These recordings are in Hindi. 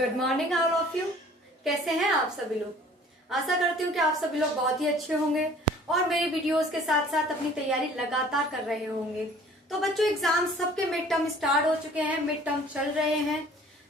Good morning all of you. कैसे हैं आप सभी लोग। आशा करती हूँ कि आप सभी लोग बहुत ही अच्छे होंगे और मेरी वीडियोस के साथ साथ अपनी तैयारी लगातार कर रहे होंगे। तो बच्चों, एग्जाम सबके मिड टर्म स्टार्ट हो चुके हैं, मिड टर्म चल रहे हैं।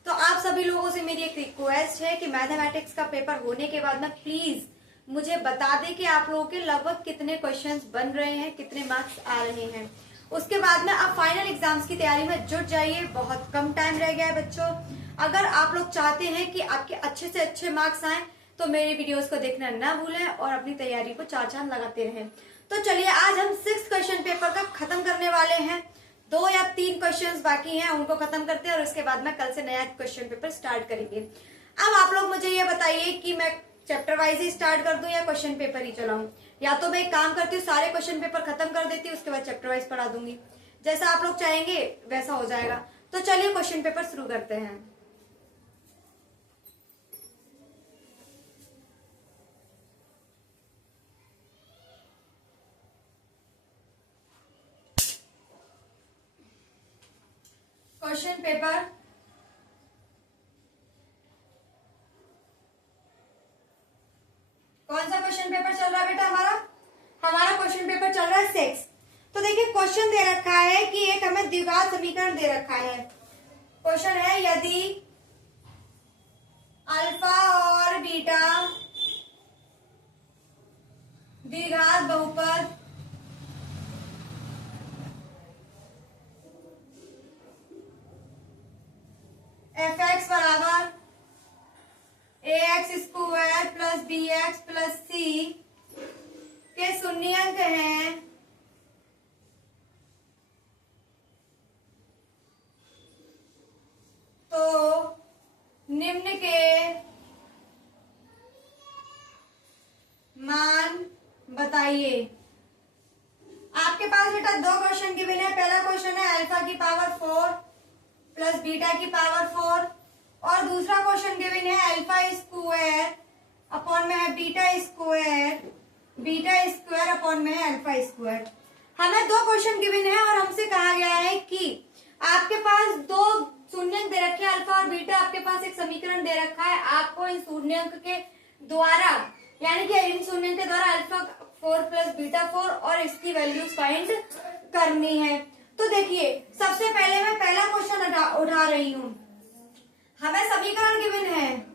तो आप सभी लोगों से मेरी एक रिक्वेस्ट है कि मैथमेटिक्स का पेपर होने के बाद में प्लीज मुझे बता दें कि आप लोगों के लगभग कितने क्वेश्चंस बन रहे हैं, कितने मार्क्स आ रहे हैं। उसके बाद में आप फाइनल एग्जाम्स की तैयारी में जुट जाइए। बहुत कम टाइम रह गया है बच्चों। अगर आप लोग चाहते हैं कि आपके अच्छे से अच्छे मार्क्स आए तो मेरी वीडियोस को देखना ना भूलें और अपनी तैयारी को चार चांद लगाते रहें। तो चलिए, आज हम 6 क्वेश्चन पेपर का खत्म करने वाले हैं। 2 या 3 क्वेश्चंस बाकी हैं, उनको खत्म करते हैं और उसके बाद में कल से नया क्वेश्चन पेपर स्टार्ट करेंगे। अब आप लोग मुझे ये बताइए कि मैं चैप्टर वाइज ही स्टार्ट कर दूं या क्वेश्चन पेपर ही चलाऊं। या तो मैं एक काम करती हूँ, सारे क्वेश्चन पेपर खत्म कर देती हूँ, उसके बाद चैप्टर वाइज पढ़ा दूंगी। जैसा आप लोग चाहेंगे वैसा हो जाएगा। तो चलिए क्वेश्चन पेपर शुरू करते हैं। क्वेश्चन पेपर कौन सा क्वेश्चन पेपर चल रहा है बेटा? हमारा क्वेश्चन पेपर चल रहा है 6। तो देखिए, क्वेश्चन दे रखा है कि एक हमें द्विघात समीकरण दे रखा है। क्वेश्चन है, यदि अल्फा और बीटा द्विघात बहुपद एफ एक्स बराबर ax square plus B X plus C के शून्यंक हैं तो निम्न के मान बताइए। आपके पास बेटा 2 क्वेश्चन गिवन है। पहला क्वेश्चन है अल्फा की पावर 4 प्लस बीटा की पावर 4 और दूसरा क्वेश्चन गिवन है अल्फा स्क्वायर अपॉन में है बीटा स्क्वायर अपॉन में है अल्फा स्क्वायर। हमें 2 क्वेश्चन गिवन है और हमसे कहा गया है कि आपके पास 2 शून्यंक दे रखे हैं अल्फा और बीटा। आपके पास एक समीकरण दे रखा है, आपको इन शून्यंक के द्वारा यानी कि इन शून्यंक के द्वारा अल्फा 4 प्लस बीटा 4 और इसकी वैल्यूज फाइंड करनी है। तो देखिए, सबसे पहले मैं पहला क्वेश्चन उठा रही हूं। हमें समीकरण गिवन है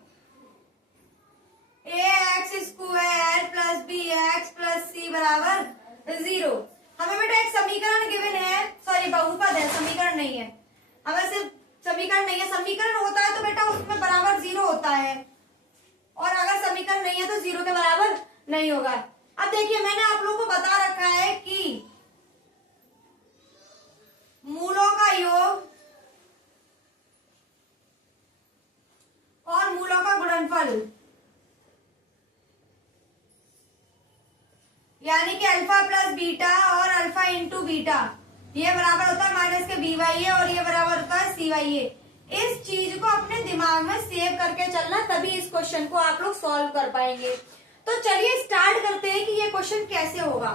ax square plus B X plus C बराबर 0। हमें बेटा एक समीकरण गिवन है, सॉरी बहुपद है, समीकरण नहीं है। हमें सिर्फ समीकरण नहीं है। समीकरण होता है तो बेटा उसमें बराबर 0 होता है और अगर समीकरण नहीं है तो 0 के बराबर नहीं होगा। अब देखिए, मैंने आप लोगों को बता रखा है कि मूलों का योग और मूलों का गुणनफल यानी कि अल्फा प्लस बीटा और अल्फा इंटू बीटा ये बराबर होता है माइनस के बी वाई ए और ये बराबर होता है सी वाई ए। इस चीज को अपने दिमाग में सेव करके चलना, तभी इस क्वेश्चन को आप लोग सॉल्व कर पाएंगे। तो चलिए स्टार्ट करते हैं कि ये क्वेश्चन कैसे होगा।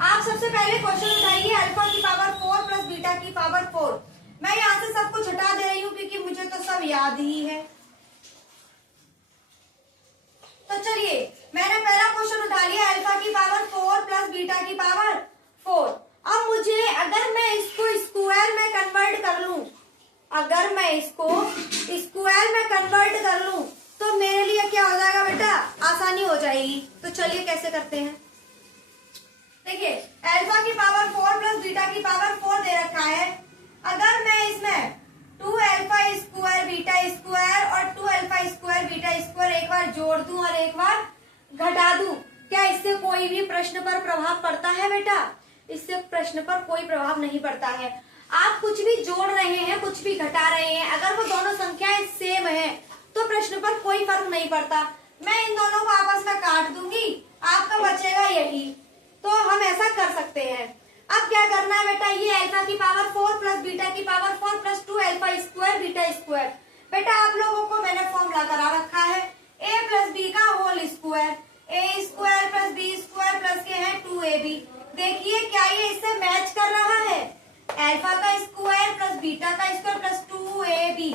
आप सबसे पहले क्वेश्चन उठाइए अल्फा की पावर 4 प्लस बीटा की पावर 4। मैं यहाँ से सब कुछ हटा दे रही हूँ क्योंकि मुझे तो सब याद ही है। तो चलिए, मैंने पहला क्वेश्चन उठा लिया अल्फा की पावर 4 प्लस बीटा की पावर 4। अब मुझे अगर मैं इसको स्क्वायर में कन्वर्ट कर लूं, अगर मैं इसको स्क्वायर में कन्वर्ट कर लूं तो मेरे लिए क्या हो जाएगा बेटा? आसानी हो जाएगी। तो चलिए कैसे करते हैं। देखिए, अल्फा की पावर 4 प्लस बीटा की पावर 4 दे रखा है। अगर मैं इसमें 2 अल्फा स्क्वायर बीटा स्क्वायर और 2 अल्फा स्क्वायर बीटा स्क्वायर एक बार जोड़ दूं और एक बार घटा दूं, क्या इससे कोई भी प्रश्न पर प्रभाव पड़ता है बेटा? इससे प्रश्न पर कोई प्रभाव नहीं पड़ता है। आप कुछ भी जोड़ रहे हैं, कुछ भी घटा रहे हैं, अगर वो दोनों संख्याएं सेम है तो प्रश्न पर कोई फर्क नहीं पड़ता। मैं इन दोनों को आपस में काट दूंगी, आपका बचेगा यही। तो हम ऐसा कर सकते हैं। अब क्या करना है बेटा? ये अल्फा की पावर 4 प्लस बीटा की power 4 plus 2 alpha square beta square. बेटा आप लोगों को मैंने फॉर्मूला करा रखा है a प्लस बी का whole square, a square plus B square plus के है 2ab। देखिए क्या ये इससे मैच कर रहा है? अल्फा का स्क्वायर प्लस बीटा का स्क्वायर प्लस 2ab।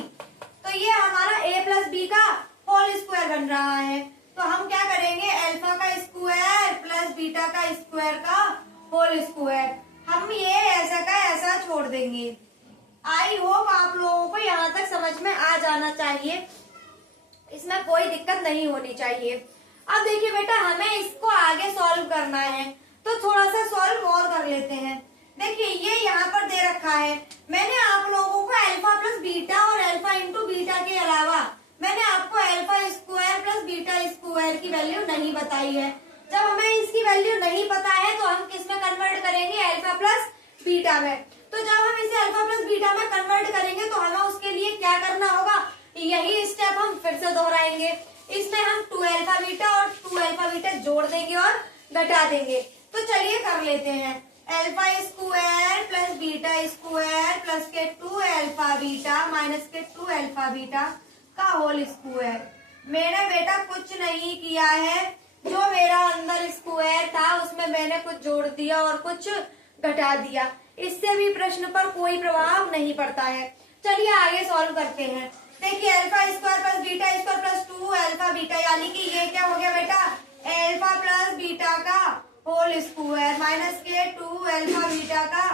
तो ये हमारा a प्लस बी का समझ में आ जाना चाहिए, इसमें कोई दिक्कत नहीं होनी चाहिए। अब देखिए बेटा, हमें इसको आगे सॉल्व करना है, तो थोड़ा सा सॉल्व और कर लेते हैं। देखिए ये यहाँ पर दे रखा है, मैंने आप लोगों को अल्फा प्लस बीटा और अल्फा इंटू बीटा के अलावा मैंने आपको alpha square plus beta square की वैल्यू नहीं बताई है। जब हमें इसकी वैल्यू नहीं पता है तो हम किस में कन्वर्ट करेंगे, अल्फा प्लस बीटा में। तो जब हम इसे अल्फा प्लस बीटा में कन्वर्ट करेंगे तो हमें उसके लिए क्या करना होगा, यही स्टेप हम फिर से दोहराएंगे। इसमें हम 2 अल्फा बीटा और 2 अल्फा बीटा जोड़ देंगे और घटा देंगे। तो चलिए कर लेते हैं, alpha square plus beta square plus के 2 अल्फा बीटा माइनस के 2 अल्फा बीटा का होल स्क्वायर। मैंने बेटा कुछ नहीं किया है, जो मेरा अंदर स्क्वायर था उसमें मैंने कुछ जोड़ दिया और कुछ घटा दिया, इससे भी प्रश्न पर कोई प्रभाव नहीं पड़ता है। चलिए आगे सॉल्व करते हैं। देखिए alpha square plus beta square plus 2 alpha beta, यानी कि ये क्या हो गया बेटा, अल्फा प्लस बीटा का होल स्क्वायर माइनस के 2 अल्फा बीटा का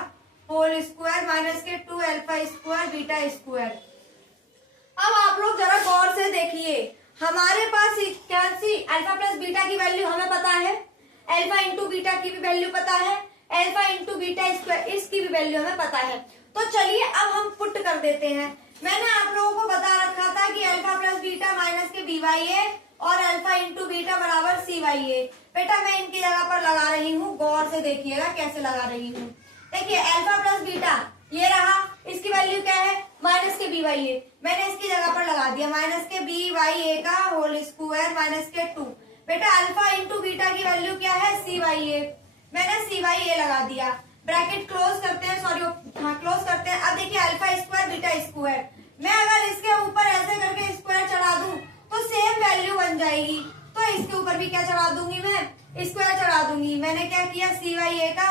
होल स्क्वायर माइनस के 2 अल्फा स्क्वायर बीटा स्क्वायर। अब आप लोग जरा गौर से देखिए, हमारे पास क्या सी अल्फा प्लस बीटा की वैल्यू हमें पता है, अल्फा इंटू बीटा की भी वैल्यू पता है, अल्फा इंटू बीटा स्क्वायर इसकी भी वैल्यू हमें पता है। तो चलिए अब हम पुट कर देते हैं। मैंने आप लोगों को बता रखा था कि अल्फा प्लस बीटा माइनस के बी वाई ए और अल्फा इंटू बीटा बराबर सी वाई ए। बेटा मैं इनकी जगह पर लगा रही हूँ, गौर से देखिएगा कैसे लगा रही हूँ। देखिए अल्फा प्लस बीटा ये रहा, इसकी वैल्यू क्या है, माइनस के बी वाई ए, मैंने इसकी जगह पर लगा दिया माइनस के बी वाई ए का होल स्क्वायर माइनस के 2। बेटा अल्फा इंटू बीटा की वैल्यू क्या है, सी वाई ए, मैंने सी वाई ए लगा दिया। ब्रैकेट क्लोज करते हैं, सॉरी हाँ क्लोज करते हैं। अब देखिए अल्फा स्क्वायर बीटा स्क्वायर, मैं अगर इसके ऊपर ऐसे करके स्क्वायर चढ़ा दूं तो सेम वैल्यू बन जाएगी, तो इसके ऊपर भी क्या चढ़ा दूंगी, मैं स्क्वायर चढ़ा दूंगी। मैंने क्या किया, सी वाई ए का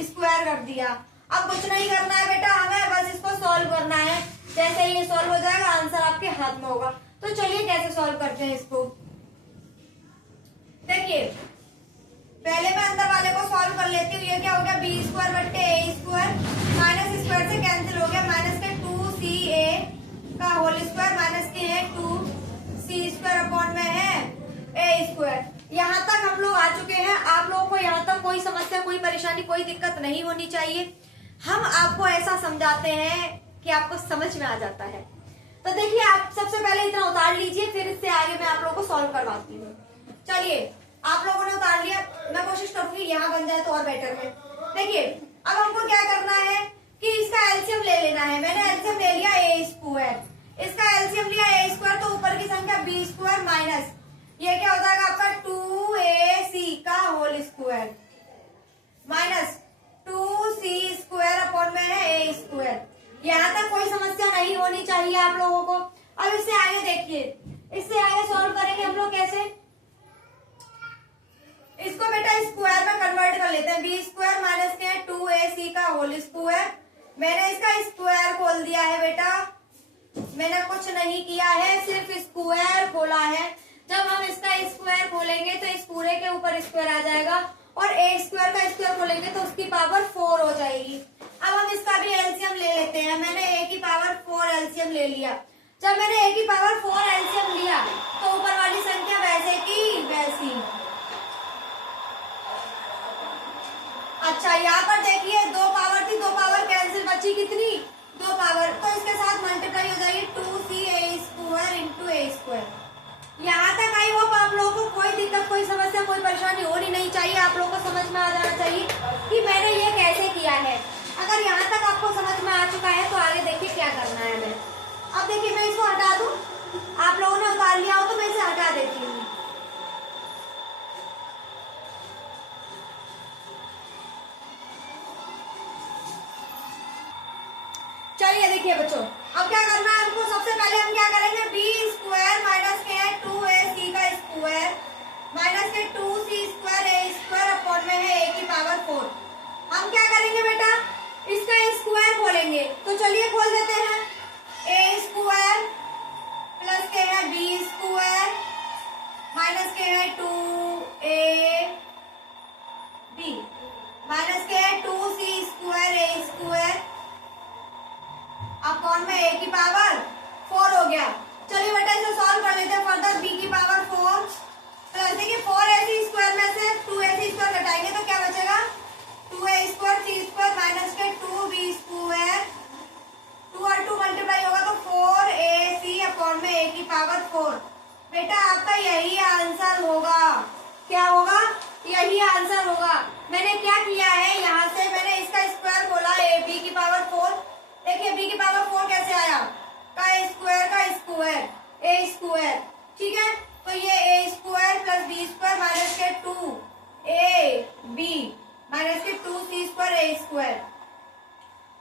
स्क्वायर कर दिया। अब कुछ नहीं करना है बेटा, हमें बस इसको सॉल्व करना है। जैसे ये सॉल्व हो जाएगा आंसर आपके हाथ में होगा। तो चलिए कैसे सॉल्व करते हैं इसको। देखिए पहले मैं अंदर वाले को सॉल्व कर लेती हूँ। ये क्या हो गया, बी स्क्वायर बट्टे ए स्क्वायर, माइनस स्क्वायर से कैंसिल हो गया, माइनस के 2 सी ए का होल स्क्वायर माइनस के है 2 सी स्क्वायर अपॉन में है ए स्क्वायर। यहाँ तक हम लोग आ चुके हैं। आप लोगों को यहाँ तक कोई समस्या, कोई परेशानी, कोई दिक्कत नहीं होनी चाहिए। हम आपको ऐसा समझाते हैं कि आपको समझ में आ जाता है। तो देखिए आप सबसे पहले इतना उतार लीजिए, फिर इससे आगे मैं आप लोगों को सॉल्व करवाती हूँ। चलिए आप लोगों ने उतार लिया, मैं कोशिश करूंगी यहाँ बन जाए तो और बेटर है। देखिए अब हमको क्या करना है कि इसका एलसीएम ले लेना है। मैंने एलसीएम ले लिया ए स्क्वायर, इसका एलसीएम लिया ए स्क्वायर, तो ऊपर की संख्या बी स्क्वायर माइनस ये क्या हो जाएगा आपका 2ac का whole square minus 2c square upon में है ए स्क्वायर। यहाँ तक कोई समस्या नहीं होनी चाहिए आप लोगों को। अब इससे आगे देखिए, इससे आगे सॉल्व करेंगे हम लोग कैसे। इसको बेटा स्क्वायर में कन्वर्ट कर लेते हैं। बी स्क्वायर माइनस के 2ac का होल स्क्वायर, मैंने इसका स्क्वायर खोल दिया है बेटा, मैंने कुछ नहीं किया है, सिर्फ स्क्वायर खोला है। जब हम इसका स्क्वायर खोलेंगे तो इस पूरे के ऊपर स्क्वायर आ जाएगा और ए स्क्वायर का स्क्वायर खोलेंगे तो उसकी पावर 4 हो जाएगी। अब हम इसका भी एलसीएम ले लेते हैं। मैंने ए की पावर 4 एलसीएम ले लिया। जब मैंने ए की पावर 4 एलसीएम लिया तो ऊपर वाली संख्या वैसे की वैसी। अच्छा यहाँ पर देखिए 2 पावर थी, 2 पावर कैंसिल, बची कितनी, 2 पावर, तो इसके साथ मल्टीप्लाई हो जाएगी 2c स्क्वायर इंटू ए स्क्वायर। यहाँ तक आई होप आप लोगों को कोई दिक्कत, कोई समस्या, कोई परेशानी होनी नहीं चाहिए। आप लोगों को समझ में आ जाना चाहिए कि मैंने ये कैसे किया है। अगर यहाँ तक आपको समझ में आ चुका है तो आगे देखिए क्या करना है हमें। अब देखिए मैं इसको हटा दूं, आप लोगों ने उतार लिया हो तो मैं इसे हटा देती हूँ। चलिए देखिए बच्चों, अब क्या करना है हमको, सबसे पहले हम क्या करेंगे, बी स्क्वायर माइनस के 2ac का स्क्वायर माइनस के 2c स्क्वायर ए स्क्वायर अपॉन में है ए की पावर 4। हम क्या करेंगे बेटा, इसका स्क्वायर खोलेंगे। तो चलिए खोल देते हैं, ए स्क्वायर प्लस के है बी स्क्वायर माइनस के है 2ab माइनस के है 2c स्क्वायर ए स्क्वायर अपॉन में ए की पावर 4 हो गया। चलिए बेटा इसे सॉल्व कर लेते हैं फर्दर। b की पावर 4 प्लस देखिए 4ac स्क्वायर में से 2ac स्क्वायर घटाएंगे तो क्या बचेगा 2a square c square minus के 2b स्क्वायर 2 और 2 मल्टीप्लाई होगा तो 4ac अपॉन में a की पावर 4। बेटा आपका यही आंसर होगा। क्या होगा? यही आंसर होगा। मैंने क्या किया है यहाँ से मैंने इसका स्क्वायर बोला है b की पावर 4। देखिए b की पावर 4 कैसे आया का स्क्वायर a स्क्वायर ठीक है। तो ये a square plus b square minus के 2ab माइनस के 2c स्क्वायर a स्क्वायर।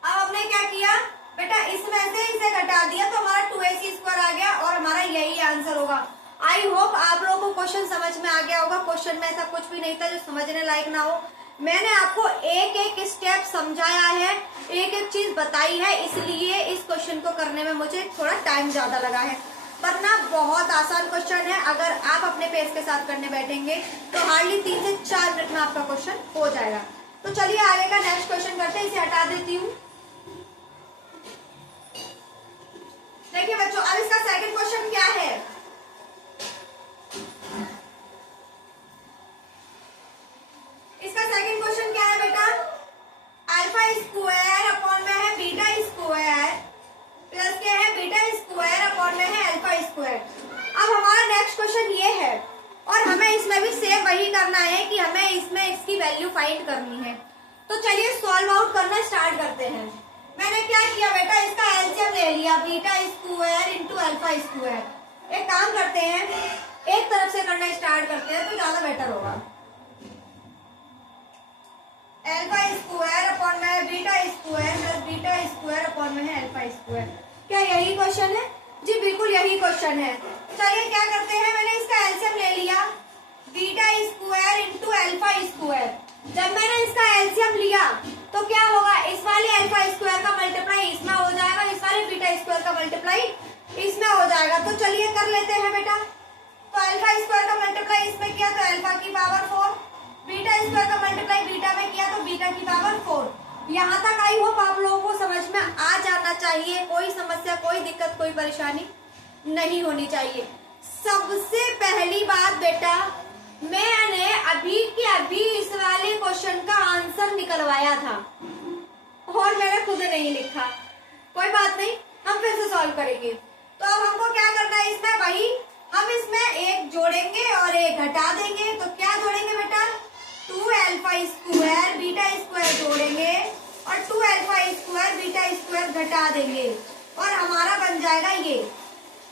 अब हमने क्या किया बेटा इसमें से इसे घटा दिया तो हमारा 2ac स्क्वायर आ गया और हमारा यही आंसर होगा। आई होप आप लोगों को क्वेश्चन समझ में आ गया होगा। क्वेश्चन में ऐसा कुछ भी नहीं था जो समझने लायक ना हो। मैंने आपको एक एक स्टेप समझाया है, एक एक चीज बताई है, इसलिए इस क्वेश्चन को करने में मुझे थोड़ा टाइम ज्यादा लगा है, वरना बहुत आसान क्वेश्चन है। अगर आप अपने पेस के साथ करने बैठेंगे तो हार्डली 3 से 4 मिनट में आपका क्वेश्चन हो जाएगा। तो चलिए आगे का नेक्स्ट क्वेश्चन करते हैं। इसे हटा देती हूँ। देखिए बच्चों अब इसका सेकंड क्वेश्चन क्या है। इसका सेकंड क्वेश्चन क्या है बेटा अल्फा स्क्वायर अपॉन में है बीटा स्क्वायर प्लस क्या है बीटा स्क्वायर अपॉन में है अल्फा स्क्वायर। अब हमारा नेक्स्ट क्वेश्चन ये है और हमें इसमें भी सेम वही करना है कि हमें इसमें इसकी वैल्यू फाइंड करनी है। तो चलिए सॉल्व आउट करना स्टार्ट करते हैं। मैंने क्या किया बेटा इसका एलसीएम ले लिया beta square into alpha square. एक काम करते हैं एक तरफ से करना स्टार्ट करते हैं तो ज्यादा बेटर होगा। अल्फा स्क्वायर अपॉन में है beta square plus beta square upon में है अल्फा स्क्वायर। क्या यही क्वेश्चन है? जी बिल्कुल यही क्वेश्चन है। चलिए क्या करते हैं मैंने इसका एलसीएम ले लिया beta square into alpha square. जब मैंने इसका एलसीएम लिया तो क्या होगा इस वाले अल्फा स्क्वायर का मल्टीप्लाई इसमें हो जाएगा, इस वाले बीटा स्क्वायर का मल्टीप्लाई इसमें हो जाएगा। तो चलिए कर लेते हैं बेटा। तो अल्फा स्क्वायर का मल्टीप्लाई इसमें किया तो अल्फा की पावर 4, बीटा स्क्वायर का मल्टीप्लाई बीटा में किया तो बीटा की पावर 4। यहाँ तक आई होप आप लोगों को समझ में आ जाना चाहिए। कोई समस्या कोई दिक्कत कोई परेशानी नहीं होनी चाहिए। सबसे पहली बात बेटा मैंने अभी के अभी इस वाले क्वेश्चन का आंसर निकलवाया था और मैंने खुद नहीं लिखा। कोई बात नहीं हम फिर से सॉल्व करेंगे। तो अब हमको क्या करना है इसमें वही हम इसमें एक जोड़ेंगे और एक घटा देंगे। तो क्या जोड़ेंगे बेटा 2 अल्फा स्क्वायर बीटा स्क्वायर जोड़ेंगे और 2 अल्फा स्क्वायर बीटा स्क्वायर घटा देंगे और हमारा बन जाएगा ये।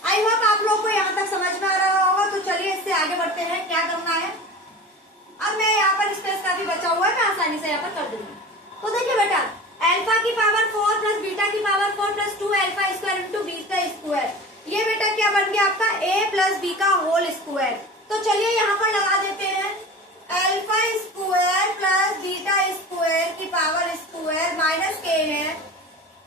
आई होप आप लोग को यहाँ तक समझ में आ रहा होगा। तो चलिए इससे आगे बढ़ते हैं। क्या करना है अब मैं यहाँ पर स्पेस काफी बचा हुआ है मैं आसानी से यहाँ पर कर दूंगी। तो देखिए बेटा अल्फा की पावर 4 प्लस बीटा की power 4 plus 2 alpha square into beta square. ये बेटा क्या बन गया आपका a प्लस बी का होल स्क्वायर। तो चलिए यहाँ पर लगा देते हैं alpha square plus beta square की पावर स्क्वायर माइनस के है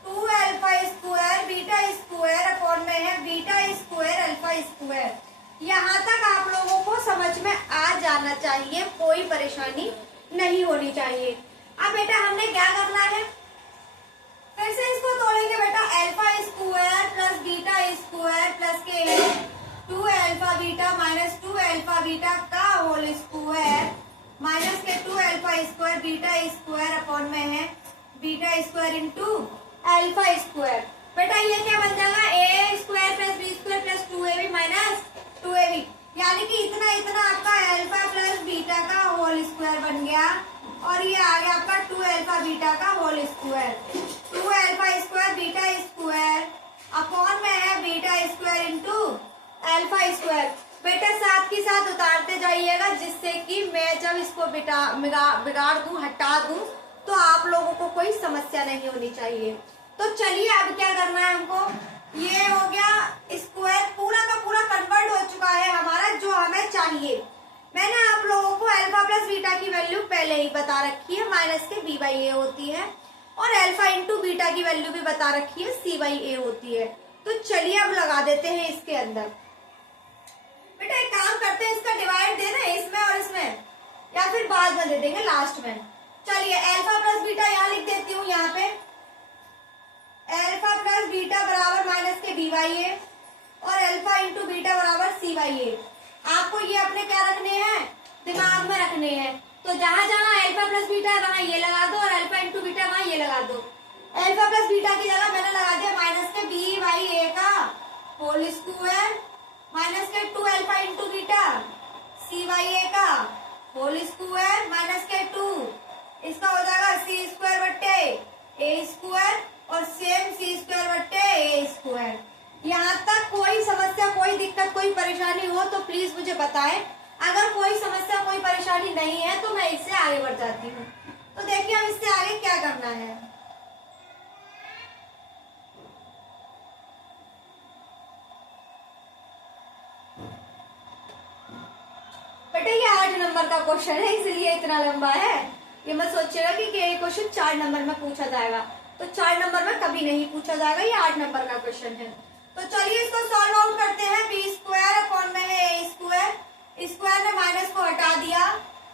2 alpha square beta square upon में है बीटा स्क्वायर अल्फा स्क्वायर। यहाँ तक आप लोगों को समझ में आ जाना चाहिए, कोई परेशानी नहीं होनी चाहिए। अब बेटा हमने क्या करना है फिर से इसको तोड़ेंगे बेटा alpha square plus beta square plus के है 2 alpha beta minus 2 alpha beta का होल स्क्वायर माइनस के 2 alpha square beta square upon में है beta square into alpha square. बेटा ये क्या बन जाएगा a square plus B square plus 2ab minus 2ab यानी कि इतना इतना आपका अल्फा प्लस बीटा का होल स्क्वायर बन गया और ये आ गया आपका 2 अल्फा बीटा का whole square 2 alpha square beta square upon में है beta square into alpha square. बेटा साथ के साथ उतारते जाइएगा जिससे कि मैं जब इसको बिगाड़ दूं हटा दूं तो आप लोगों को कोई समस्या नहीं होनी चाहिए। तो चलिए अब क्या करना है हमको ये हो गया स्क्वायर पूरा का पूरा कन्वर्ट हो चुका है हमारा जो हमें चाहिए। मैंने आप लोगों को अल्फा प्लस बीटा की वैल्यू पहले ही बता रखी है माइनस के b बाई ए होती है और अल्फा इंटू बीटा की वैल्यू भी बता रखी है c बाई ए होती है। तो चलिए अब लगा देते हैं इसके अंदर। बेटा एक काम करते हैं इसका डिवाइड देना इसमें और इसमें या फिर बाद में दे देंगे लास्ट में। चलिए अल्फा प्लस बीटा यहाँ लिख देती हूँ। यहाँ पे अल्फा प्लस बीटा बराबर माइनस के b बी बाई ए और अल्फा इंटू बीटा बराबर सी बाई ए। आपको ये अपने क्या रखने हैं, दिमाग में रखने हैं। तो जहां जहां अल्फा प्लस बीटा है वहां ये लगा दो और अल्फा इंटू बीटा वहां ये लगा दो। अल्फा प्लस बीटा की जगह मैंने लगा दिया माइनस के बी बाई ए का होल स्क्वायर माइनस के 2 alpha into beta C by A का होल स्क्वायर माइनस के 2, इसका हो जाएगा सी स्क्वायर बट्टे ए स्क्वायर और सेम सी स्क्वायर बट्टे ए स्क्वायर। यहाँ तक कोई समस्या, कोई दिक्कत, कोई परेशानी हो तो प्लीज मुझे बताएं। अगर कोई समस्या, कोई परेशानी नहीं है तो मैं इससे आगे बढ़ जाती हूँ। तो देखिए अब इससे आगे क्या करना है। बेटा ये 8 नंबर का क्वेश्चन है इसलिए इतना लंबा है। ये मत सोचिएगा कि ये क्वेश्चन 4 नंबर में पूछा जाएगा, तो 4 नंबर में कभी नहीं पूछा जाएगा, ये 8 नंबर का क्वेश्चन है। तो चलिए इसको सॉल्व आउट करते हैं। बी स्क्वायर अपॉन में है ए स्क्वायर, स्क्वायर ने माइनस को हटा दिया,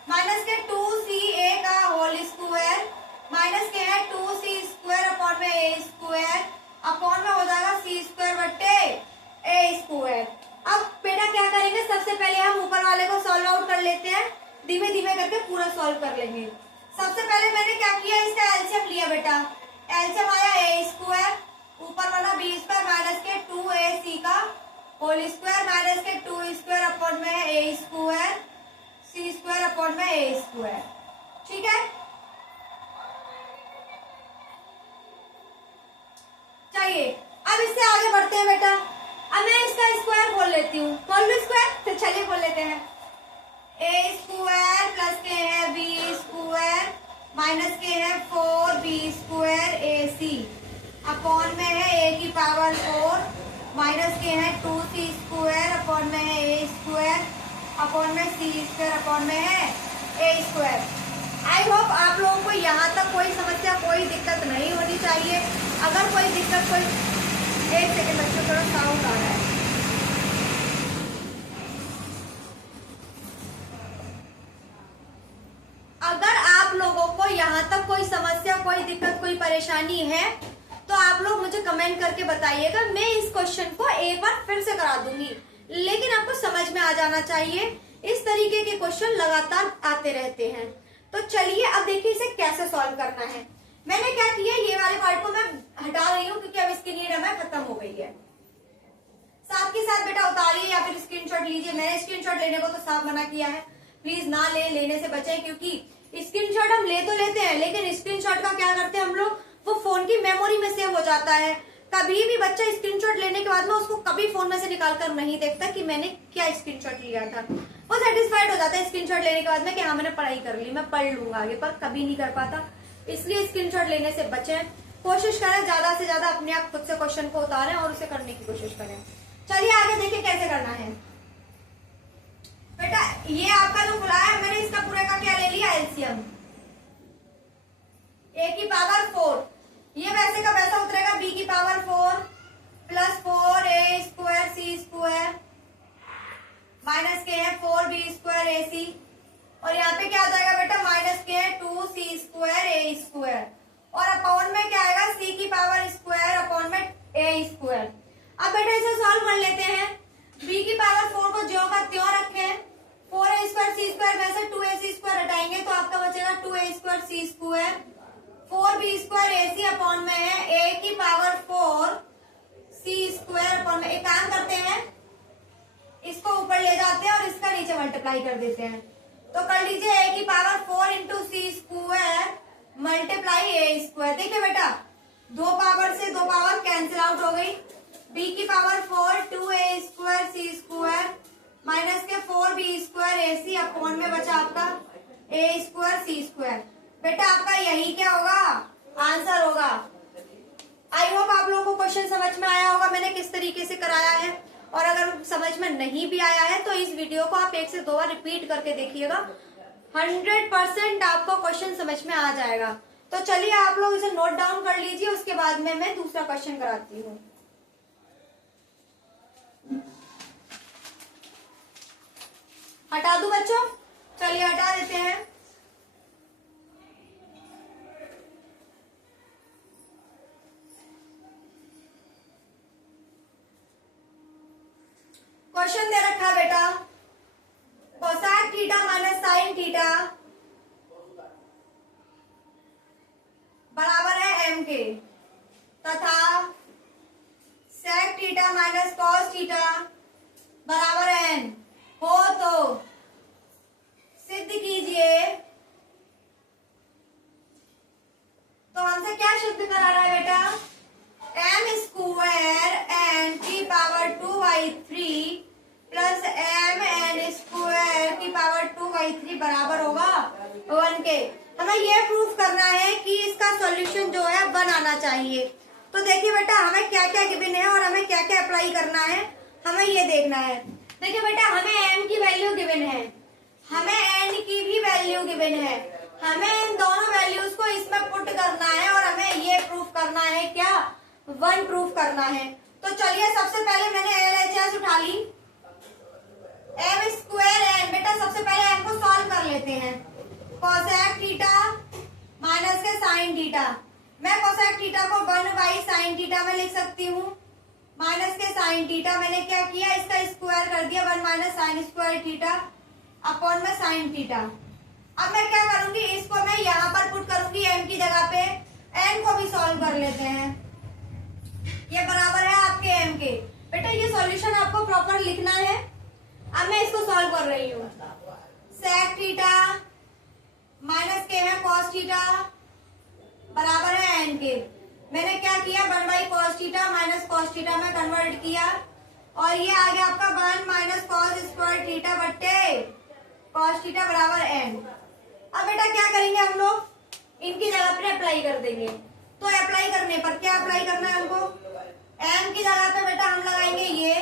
माइनस के 2ca का होल स्क्वायर माइनस के है 2c स्क्वायर अपॉन में ए स्क्वायर अपॉन में हो जाएगा सी स्क्वायर बट्टे ए स्क्वायर। अब बेटा क्या करेंगे, सबसे पहले हम ऊपर वाले को सॉल्व आउट कर लेते हैं, धीमे धीमे करके पूरा सॉल्व कर लेंगे। सबसे पहले मैंने क्या किया, इसका एलसीएम लिया बेटा, एलसीएम आया ए स्क्वायर ऊपर वाला बी स्क्वायर माइनस के 2ac का होल स्क्वायर माइनस के 2 स्क्वायर अपॉन में है ए स्क्वायर सी स्क्वायर अपॉन में ए स्क्वायर। ठीक है, चलिए अब इससे आगे बढ़ते हैं बेटा। अब मैं इसका स्क्वायर बोल लेती हूँ, बोल लो स्क्वायर, तो चलिए बोल लेते हैं। ए स्क्वायर प्लस के है बी स्क्वायर माइनस के है 4b स्क्वायर ए सी अपॉन में है ए की पावर 4 माइनस के है 2c स्क्वायर अपॉन में है ए स्क्वायर अपॉन में सी स्क्वायर अपॉन में है ए स्क्वायर। आई होप आप लोगों को यहाँ तक कोई समस्या, कोई दिक्कत नहीं होनी चाहिए। अगर कोई दिक्कत, कोई एक सेकेंड बच्चों, थोड़ा साउंड आ रहा है। अगर आप लोगों को यहाँ तक कोई समस्या, कोई दिक्कत, कोई परेशानी है तो आप लोग मुझे कमेंट करके बताइएगा। मैं इस क्वेश्चन को एक बार फिर से करा दूंगी, लेकिन आपको समझ में आ जाना चाहिए। इस तरीके के क्वेश्चन लगातार आते रहते हैं। तो चलिए अब देखिए इसे कैसे सॉल्व करना है। मैंने क्या किया, ये वाले पार्ट को मैं हटा रही हूँ क्योंकि अब इसकी नीड हमें खत्म हो गई है। साथ के साथ बेटा उतारिए या फिर स्क्रीनशॉट लीजिए। मैंने स्क्रीनशॉट लेने को तो साफ मना किया है, प्लीज ना लेने से बचें, क्योंकि स्क्रीनशॉट हम ले तो लेते हैं लेकिन स्क्रीनशॉट का क्या करते हैं हम लोग, वो फोन की मेमोरी में सेव हो जाता है। कभी भी बच्चा स्क्रीनशॉट लेने के बाद में उसको कभी फोन में से निकाल कर नहीं देखता कि मैंने क्या स्क्रीनशॉट लिया था। वो सेटिस्फाइड हो जाता है स्क्रीनशॉट लेने के बाद में कि हाँ मैंने पढ़ाई कर ली, मैं पढ़ लूंगा आगे, पर कभी नहीं कर पाता। इसलिए स्क्रीनशॉट लेने से बचें। कोशिश करें ज्यादा से ज्यादा अपने आप खुद से क्वेश्चन को उतारें और उसे करने की कोशिश करें। चलिए आगे देखिए कैसे करना है। बेटा ये आपका जो खुला है, मैंने इसका पूरे का क्या ले लिया, एलसीएम ए की पावर 4, ये वैसे का वैसा उतरेगा बी की पावर 4 प्लस 4 ए स्क्वायर सी स्क्वायर माइनस के है 4b स्क्वायर ए सी, और यहाँ पे क्या आ जाएगा बेटा माइनस के है 2c स्क्वायर ए स्क्वायर, और अपॉन में क्या आएगा c की पावर स्क्वायर अपॉन में ए स्क्वायर। अब बेटा इसे सॉल्व कर लेते हैं। b की पावर 4 को ज्यों का त्यों रखें, 4a स्क्वायर सी स्क्वायर में से 2ac स्क्वायर हटाएंगे तो आपका बचेगा 2a स्क्वायर सी स्क्वायर 4b स्क्वायर ए सी अपॉन में है a की पावर 4 सी स्क्वायर अपॉन में। एक काम करते हैं, इसको ऊपर ले जाते हैं और इसका नीचे मल्टीप्लाई कर देते हैं। तो कर लीजिए a की पावर 4 इंटू सी स्क्वायर मल्टीप्लाई ए स्क्वायर। देखिए बेटा दो पावर से दो पावर कैंसिल आउट हो गई। b की पावर 4 2a स्क्वायर सी स्क्वायर माइनस के 4b स्क्वायर ए सी अपॉन में बचा आपका a स्क्वायर सी स्क्वायर। बेटा आपका यही क्या होगा, आंसर होगा। आई होप आप लोगों को क्वेश्चन समझ में आया होगा मैंने किस तरीके से कराया है। और अगर समझ में नहीं भी आया है तो इस वीडियो को आप 1 से 2 बार रिपीट करके देखिएगा, 100% आपको क्वेश्चन समझ में आ जाएगा। तो चलिए आप लोग इसे नोट डाउन कर लीजिए, उसके बाद में मैं दूसरा क्वेश्चन कराती हूँ। हटा दूं बच्चों, चलिए हटा देते हैं। क्वेश्चन दे रखा बेटा cosec theta minus sine theta बराबर है m के तथा sec theta minus cos theta बराबर है n हो तो सिद्ध कीजिए। तो हमसे क्या सिद्ध करा रहा है बेटा m स्क्वायर n की power 2/3 plus m n square की पावर 2/3 बराबर होगा 1 के। हमें ये प्रूफ करना है कि इसका सॉल्यूशन जो है 1 आना चाहिए। तो देखिए बेटा हमें क्या क्या गिवन है और हमें क्या क्या अप्लाई करना है हमें ये देखना है। देखिए बेटा हमें m की वैल्यू गिवन है, हमें n की भी वैल्यू गिवन है, हमें इन दोनों वैल्यूज को इसमें पुट करना है और हमें ये प्रूफ करना है क्या 1 प्रूफ करना है। तो चलिए सबसे पहले मैंने LHS उठा ली m स्क्वायर n। बेटा सबसे पहले m को सॉल्व कर लेते हैं। कोसेक थीटा माइनस के साइन थीटा, मैं कोसेक थीटा को 1/sin थीटा में लिख सकती हूँ माइनस के साइन थीटा। मैंने क्या किया इसका स्क्वायर कर दिया 1 minus sine square theta upon में साइन थीटा। अब मैं क्या करूंगी इसको मैं यहाँ पर पुट करूंगी m की जगह पे, n को भी सॉल्व कर लेते हैं। ये बराबर है आपके m के। बेटा ये सॉल्यूशन आपको प्रॉपर लिखना है। अब मैं इसको सॉल्व कर रही हूँ। सेक थीटा माइनस के है कॉस थीटा बराबर है n के। मैंने क्या किया 1/cos theta minus cos theta में कन्वर्ट किया और ये आ गया आपका 1 माइनस कॉस स्क्वायर थीटा बट्टे कॉस थीटा बराबर n। अब बेटा क्या करेंगे हम लोग इनकी जगह पर अप्लाई कर देंगे। तो अप्लाई करने पर क्या अप्लाई करना है हमको m की जगह पे बेटा हम लगाएंगे ये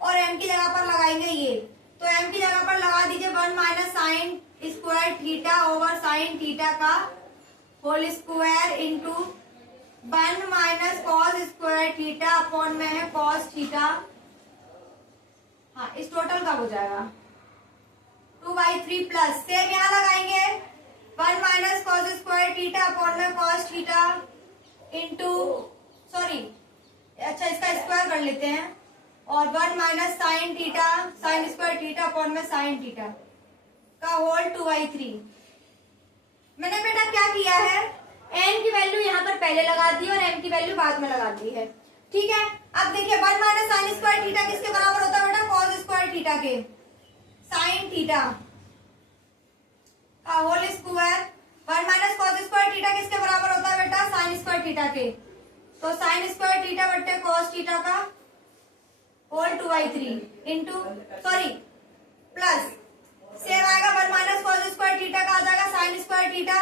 और n की जगह पर लगाएंगे ये। तो m की जगह पर लगा दीजिए 1 minus sine square theta over sine theta का whole square into 1 minus cos square theta upon में है कॉस थीटा। हाँ इस टोटल का हो जाएगा 2/3 प्लस सेम यहाँ लगाएंगे 1 minus cos square theta upon में कॉस थीटा इंटू सॉरी अच्छा इसका स्क्वायर कर लेते हैं और 1 minus sine theta sine square theta upon में साइन थीटा का होल 2/3। मैंने बेटा क्या किया है n की वैल्यू यहाँ पर पहले लगा दी और m की वैल्यू बाद में लगा दी है। ठीक है अब देखिए 1 माइनस साइन स्क्वायर थीटा किसके बराबर होता है बेटा कॉस स्क्वायर थीटा के साइन थीटा का whole square 1 minus cos square theta किसके बराबर होता है बेटा साइन स्क्वायर थीटा के। तो साइन स्क्वायर थीटा बट्टे कॉस थीटा का whole 2/3 into sorry plus same आएगा 1 माइनस कॉस स्क्वायर थीटा का आ जाएगा साइन स्क्वायर थीटा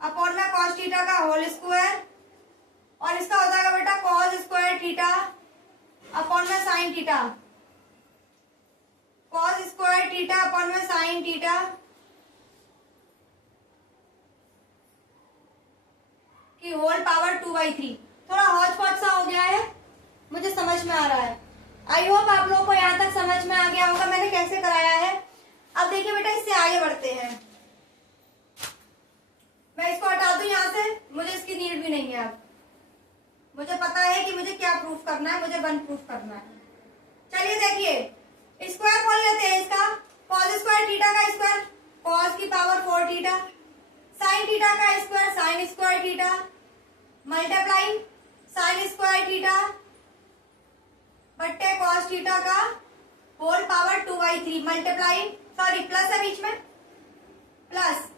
अपॉन में कॉस थीटा का होल स्क्वायर और इसका हो जाएगा बेटा कॉस स्क्वायर थीटा अपॉन में sine theta cos square theta upon में साइन थीटा की होल पावर 2/3। थोड़ा हौच पौच सा हो गया है मुझे समझ में आ रहा है। आई होप आप लोगों को यहाँ तक समझ में आ गया होगा मैंने कैसे कराया है। अब देखिए बेटा इससे आगे बढ़ते हैं। मैं इसको हटा दूं यहाँ से, मुझे इसकी नीड भी नहीं है। अब मुझे पता है कि मुझे क्या प्रूफ करना है, मुझे 1 प्रूफ करना है। चलिए देखिए स्क्वायर खोल लेते हैं इसका। कॉस स्क्वायर थीटा का स्क्वायर कॉस की पावर 4 थीटा साइन थीटा का square sine square theta multiply sine square theta बट्टे कॉस थीटा का whole power 2/3 multiply sorry plus है बीच में प्लस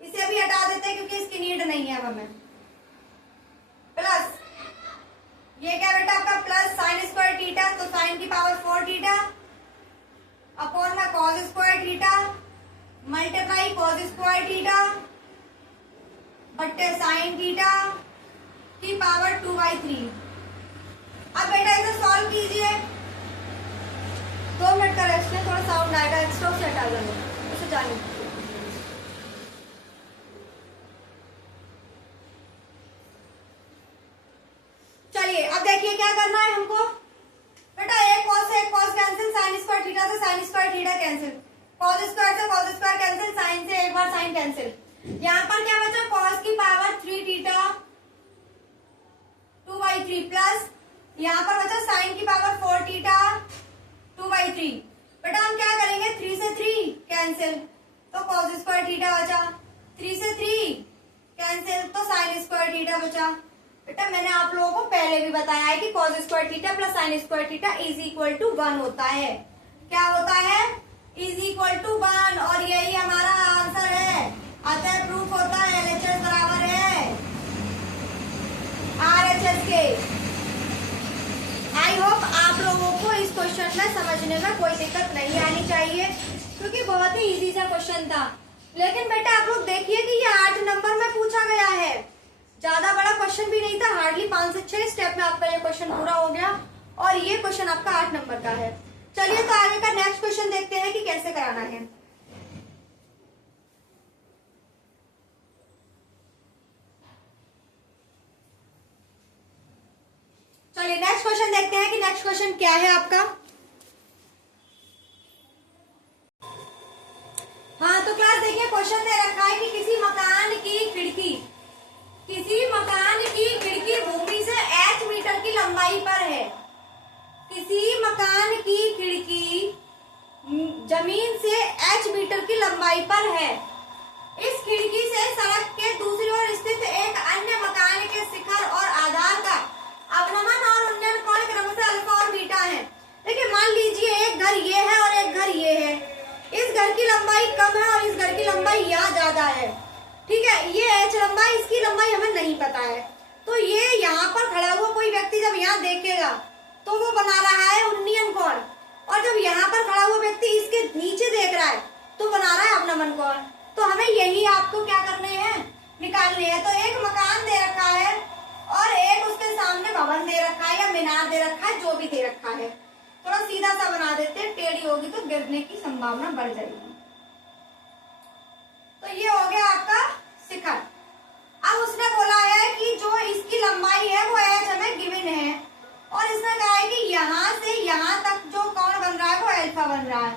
इसे भी हटा देते हैं क्योंकि इसकी नीड नहीं है अब हमें। प्लस ये क्या बेटा आपका प्लस साइन स्क्वायर थीटा तो साइन की पावर 4 थीटा अपॉन में cos square theta multiply cos square theta बट्टे साइन थीटा की पावर 2/3। अब बेटा इसे सॉल्व कीजिए। 2 मिनट का रेस्ट में थोड़ा साउंड आएगा स्टोव से हटा देंगे उसे जाने। चलिए अब देखिए क्या करना है हमको। बेटा एक cos cancel sine square theta से sine square theta cancel cos square से कॉस स्क्वायर कैंसिल साइन से एक बार साइन कैंसिल। यहाँ पर क्या बचा कॉस की पावर 3 थीटा 2/3 प्लस यहाँ पर बचा साइन की पावर 4 थीटा 2/3। बेटा हम क्या करेंगे, 3 से 3 कैंसिल तो कॉस स्क्वायर थीटा बचा, 3 से 3 कैंसिल तो साइन स्क्वायर थीटा बचा। बेटा मैंने आप लोगों को पहले भी बताया है कि cos square theta plus sine square theta is equal to 1 होता है। क्या होता है, इज इक्वल टू 1, और यही हमारा आंसर है। अतः प्रूफ होता है LHS बराबर है RHS के। आई होप आप लोगों को इस क्वेश्चन में समझने में कोई दिक्कत नहीं आनी चाहिए, क्योंकि बहुत ही इजी सा क्वेश्चन था। लेकिन बेटा आप लोग देखिए कि ये 8 नंबर में पूछा गया है, ज्यादा बड़ा क्वेश्चन भी नहीं था, हार्डली 5 से 6 स्टेप में आपका ये क्वेश्चन पूरा हो गया, और ये क्वेश्चन आपका 8 नंबर का है। चलिए तो आगे का नेक्स्ट क्वेश्चन देखते हैं कि कैसे कराना है। चलिए नेक्स्ट क्वेश्चन देखते हैं कि नेक्स्ट क्वेश्चन क्या है आपका। हाँ तो क्लास देखिए, क्वेश्चन दे रखा है कि किसी मकान की खिड़की भूमि से h मीटर की लंबाई पर है। किसी मकान की खिड़की जमीन से h मीटर की लंबाई पर है। इस खिड़की से सड़क के दूसरी ओर स्थित एक अन्य मकान के शिखर और आधार का अवनमन और उन्नयन कोण क्रमशः अल्फा और बीटा है। देखिए मान लीजिए एक घर ये है और एक घर ये है। इस घर की लंबाई कम है और इस घर की लंबाई यहाँ ज्यादा है। ठीक है, ये h लंबाई, इसकी लंबाई हमें नहीं पता है। तो ये यहाँ पर खड़ा हुआ कोई व्यक्ति जब यहाँ देखेगा तो वो बना रहा है उन्नयन कोण, और जब यहाँ पर खड़ा हुआ व्यक्ति इसके नीचे देख रहा है तो बना रहा है अवनमन कोण। तो हमें यही आपको क्या करने हैं, निकालने हैं। तो एक मकान दे रखा है और एक उसके सामने भवन दे रखा है या मीनार दे रखा है, जो भी दे रखा है। थोड़ा सीधा सा बना देते हैं, टेढ़ी होगी तो गिरने की संभावना बढ़ जाएगी। तो ये हो गया आपका शिखर। अब उसने बोला है कि जो इसकी लंबाई है वो h हमें गिवन है, और इसने कहा है कि यहाँ से यहाँ तक जो कोण बन रहा है वो अल्फा बन रहा है,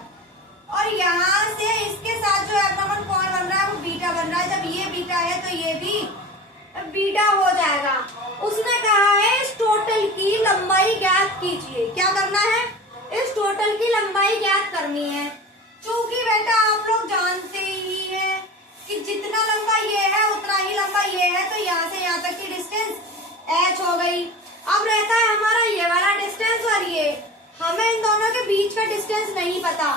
और यहाँ से इसके साथ जो अवनमन कोण बन रहा है वो बीटा बन रहा है। जब ये बीटा है तो ये भी बीटा हो जाएगा। उसने कहा है इस टोटल की लंबाई ज्ञात कीजिए। क्या करना है, इस टोटल की लंबाई ज्ञात करनी है। चूंकि बेटा आप लोग जानते ही हैं कि जितना लंबा ये है उतना ही लंबा ये है, तो यहाँ से यहाँ तक की डिस्टेंस h हो गई। अब रहता है हमारा ये वाला डिस्टेंस और ये, हमें इन दोनों के बीच का डिस्टेंस नहीं पता।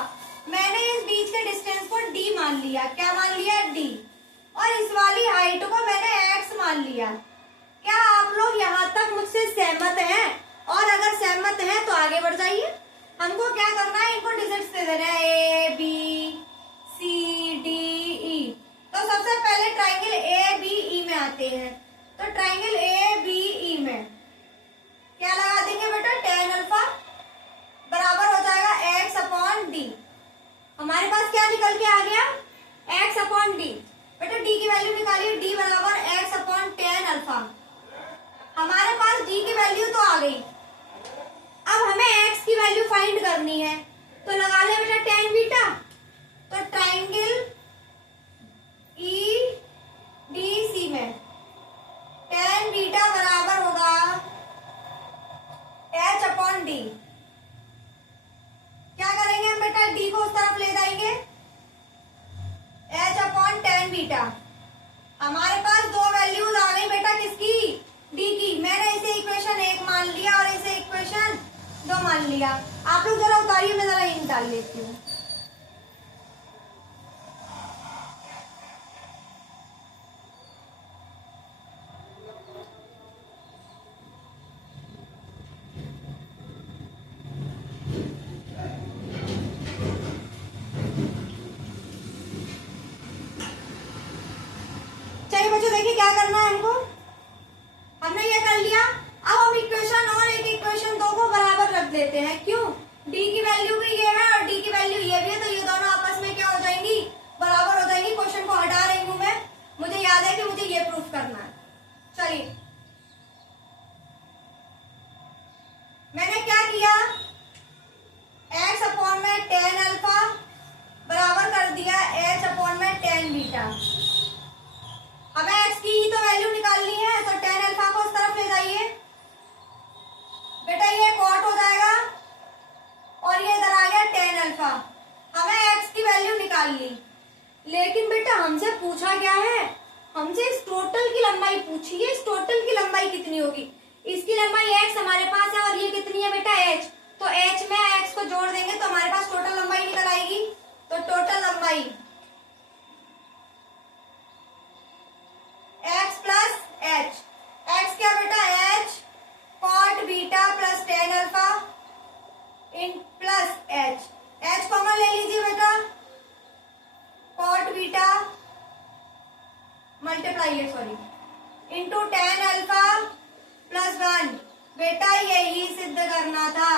मैंने इस बीच के डिस्टेंस को d मान लिया। क्या मान लिया, d, और इस वाली हाइट को मैंने x मान लिया। क्या आप लोग यहाँ तक मुझसे सहमत हैं? और अगर सहमत हैं तो आगे बढ़ जाइए। हमको क्या करना है, इनको डिजिट्स दे देना है A B C D E। तो सबसे पहले ट्राइंगल A B E में आते हैं। तो ट्राइंगल A B E में क्या लगा देंगे बेटा, tan अल्फा बराबर हो जाएगा x अपॉन d। हमारे पास क्या निकल के आ गया, x अपॉन d। बेटा d की वैल्यू निकालिए, d बराबर x अपॉन tan अल्फा। हमारे पास d की वैल्यू तो आ गई। अब हमें x की वैल्यू फाइंड करनी है, तो लगा ले बेटा tan बीटा। तो ट्राइंगल EDC में tan बीटा बराबर होगा h अपॉन d। क्या करेंगे हम बेटा, d को उस तरफ ले जाएंगे, h अपॉन tan बीटा। हमारे पास दो वैल्यूज आ गई बेटा, किसकी, d की। मैंने इसे इक्वेशन 1 मान लिया और इसे इक्वेशन 2 मान लिया। आप लोग जरा उतारिए, मैं जरा इन डाल लेती हूँ। चलिए बच्चों देखिए क्या करना है हमको। हमने ये कर लिया। अब हम इक्वेशन और एक इक्वेशन 2 को बराबर रख देते हैं। क्यों, d की वैल्यू भी ये है और d की वैल्यू ये भी है, तो ये दोनों आपस में क्या हो जाएंगी, बराबर हो जाएंगी। क्वेश्चन को हटा रही हूं मैं, मुझे याद है कि मुझे ये प्रूफ करना है। चलिए मैंने क्या किया, x अपॉन में tan अल्फा बराबर कर दिया h अपॉन में tan बीटा। हमें x की ही तो वैल्यू निकालनी है, तो tan अल्फा को उस तरफ ले जाइए। बेटा लेकिन बेटा हमसे पूछा क्या है, हमसे इस टोटल की लंबाई पूछी है। इस टोटल की लंबाई कितनी होगी, इसकी लंबाई x हमारे पास है और ये कितनी है बेटा h, तो h में x को जोड़ देंगे तो हमारे पास टोटल लंबाई निकल आएगी। तो टोटल लंबाई x प्लस h, x क्या बेटा h cot beta plus tan alpha इन प्लस h, h कॉमन ले लीजिए बेटा, cot beta multiply sorry into tan alpha plus 1। बेटा यही सिद्ध करना था।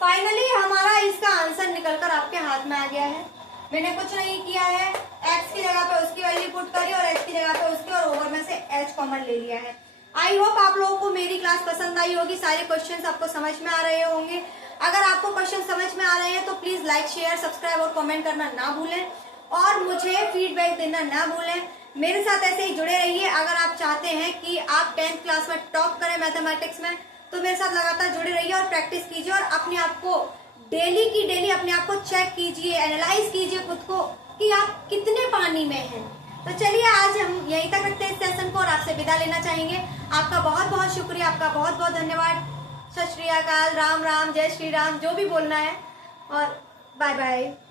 फाइनली हमारा इसका आंसर निकलकर आपके हाथ में आ गया है। मैंने कुछ नहीं किया है, x की जगह पे उसकी वैल्यू पुट करी और h की जगह पे उसकी, और ओवर में से h कॉमन ले लिया है। आई होप आप लोगों को मेरी क्लास पसंद आई होगी, सारे क्वेश्चंस आपको समझ में आ रहे होंगे। अगर आपको क्वेश्चन समझ में आ रहे हैं तो प्लीज लाइक शेयर सब्सक्राइब और कमेंट करना ना भूलें और मुझे फीडबैक देना ना भूलें। मेरे साथ ऐसे ही जुड़े रहिए। अगर आप चाहते हैं कि आप 10th क्लास में टॉप करें मैथमेटिक्स में तो मेरे साथ लगातार जुड़े रहिए और प्रैक्टिस कीजिए और अपने आप को डेली की डेली अपने आप को चेक कीजिए, एनालाइज कीजिए खुद को कि आप कितने पानी में हैं। तो चलिए आज हम यहीं तक रखते हैं इस सेशन को और आपसे विदा लेना चाहेंगे। आपका बहुत बहुत शुक्रिया, आपका बहुत बहुत धन्यवाद। सत श्री अकाल, राम राम, जय श्री राम, जो भी बोलना है, और बाय बाय।